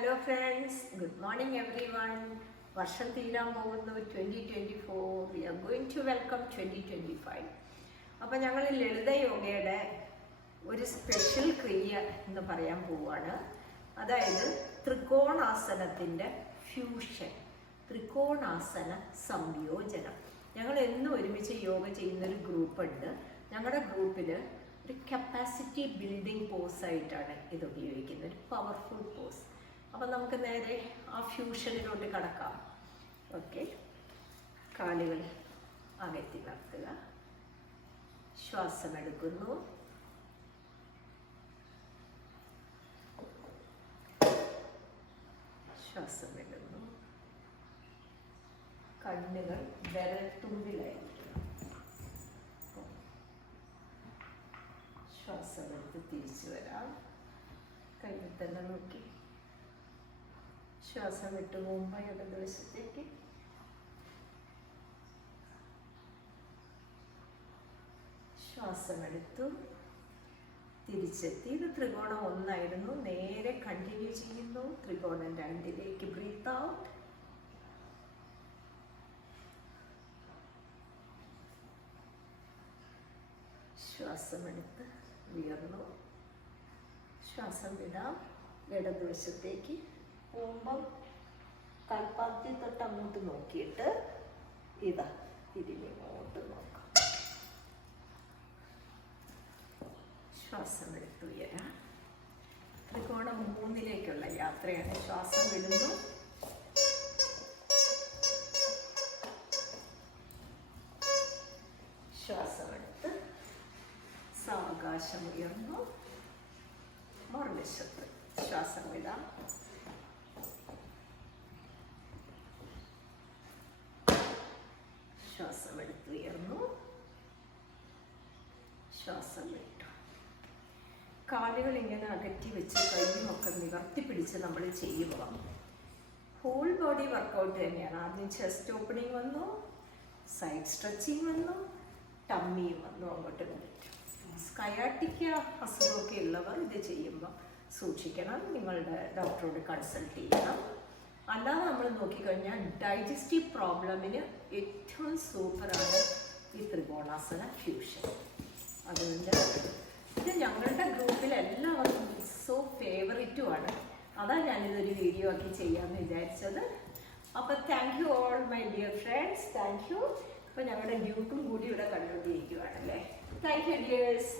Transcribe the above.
Hello friends, good morning everyone. വർഷം തീരാൻ പോകുന്നു 2024. We are going to welcome 2025. അപ്പോൾ ഞങ്ങൾ ലളിത യോഗയുടെ ഒരു സ്പെഷ്യൽ ക്രിയ എന്ന് പറയാൻ പോവുകയാണ്. അതായത് ത്രികോണാസനത്തിൻ്റെ ഫ്യൂഷൻ, ത്രികോണാസന സംയോജനം. ഞങ്ങൾ എന്നും ഒരുമിച്ച് യോഗ ചെയ്യുന്നൊരു ഗ്രൂപ്പുണ്ട്. ഞങ്ങളുടെ ഗ്രൂപ്പിൽ ഒരു കപ്പാസിറ്റി ബിൽഡിംഗ് പോസായിട്ടാണ് ഇത് ഉപയോഗിക്കുന്നത്, ഒരു പവർഫുൾ പോസ്. അപ്പം നമുക്ക് നേരെ ആ ഫ്യൂഷനിലോട്ട് കടക്കാം. ഓക്കെ, കാലുകൾ അകറ്റി നിർത്തുക, ശ്വാസമെടുക്കുന്നു, ശ്വാസം വിടുന്നു. കണ്ണുകൾ വിരൽത്തുമ്പിലായിരിക്കണം. ശ്വാസമെടുത്ത് തിരിച്ചു വരാം. കയ്യിൽ തന്നെ നോക്കി ശ്വാസം വിട്ട് മുമ്പ് ഇടതുവശത്തേക്ക്. ശ്വാസമെടുത്തു, തിരിച്ചെത്തി. ഇത് ത്രികോണം 1 ആയിരുന്നു. നേരെ കണ്ടിന്യൂ ചെയ്യുന്നു. ത്രികോണം 2ലേക്ക് ബ്രീത്ത് ഔട്ട്. ശ്വാസമെടുത്ത് ഉയർന്നു. ശ്വാസം വിടാം. ഇടതുവശത്തേക്ക് പോകുമ്പം കൽപ്പാത്തി തൊട്ട് അങ്ങോട്ട് നോക്കിയിട്ട് ഇതാ തിരിഞ്ഞിങ്ങോട്ട് നോക്കാം. ശ്വാസം എടുത്ത് ഉയരാം. ത്രികോണം 3ലേക്കുള്ള യാത്രയാണ്. ശ്വാസം വിടുന്നു, ശ്വാസമെടുത്ത് സാവകാശം ഉയർന്നു. മറുവശത്ത് ശ്വാസം വിടാം. ശ്വാസം എടുത്ത് ഉയർന്നു, ശ്വാസം വിട്ടു. കാലുകൾ ഇങ്ങനെ അകറ്റി വെച്ച് കൈയുമൊക്കെ നിവർത്തി പിടിച്ച് നമ്മൾ ചെയ്യുമ്പോൾ ഹോൾ ബോഡി വർക്കൗട്ട് തന്നെയാണ്. ആദ്യം ചെസ്റ്റ് ഓപ്പണിങ് വന്നു, സൈഡ് സ്ട്രെച്ചിങ് വന്നു, ടമ്മിയും വന്നു. അങ്ങോട്ട് കണ്ടിട്ട് സ്കയാറ്റിക്ക അസുഖമൊക്കെ ഉള്ളവർ ഇത് ചെയ്യുമ്പോൾ സൂക്ഷിക്കണം. നിങ്ങളുടെ ഡോക്ടറോട് കൺസൾട്ട് ചെയ്യണം. അല്ലാതെ നമ്മൾ നോക്കിക്കഴിഞ്ഞാൽ ഡൈജസ്റ്റീവ് പ്രോബ്ലമിന് ഏറ്റവും സൂപ്പറാണ് ഈ ത്രികോണാസന ഫ്യൂഷൻ. അതുകൊണ്ട് ഇത് ഞങ്ങളുടെ ഗ്രൂപ്പിൽ എല്ലാവർക്കും സോ ഫേവറിറ്റുമാണ്. അതാണ് ഞാനിതൊരു വീഡിയോ ആക്കി ചെയ്യാമെന്ന് വിചാരിച്ചത്. അപ്പോൾ thank you all my dear friends, thank you. അപ്പോൾ ഞങ്ങളുടെ ഗ്രൂപ്പും കൂടി ഇവിടെ കണ്ടുകൊണ്ടിരിക്കുകയാണല്ലേ. Thank you dears.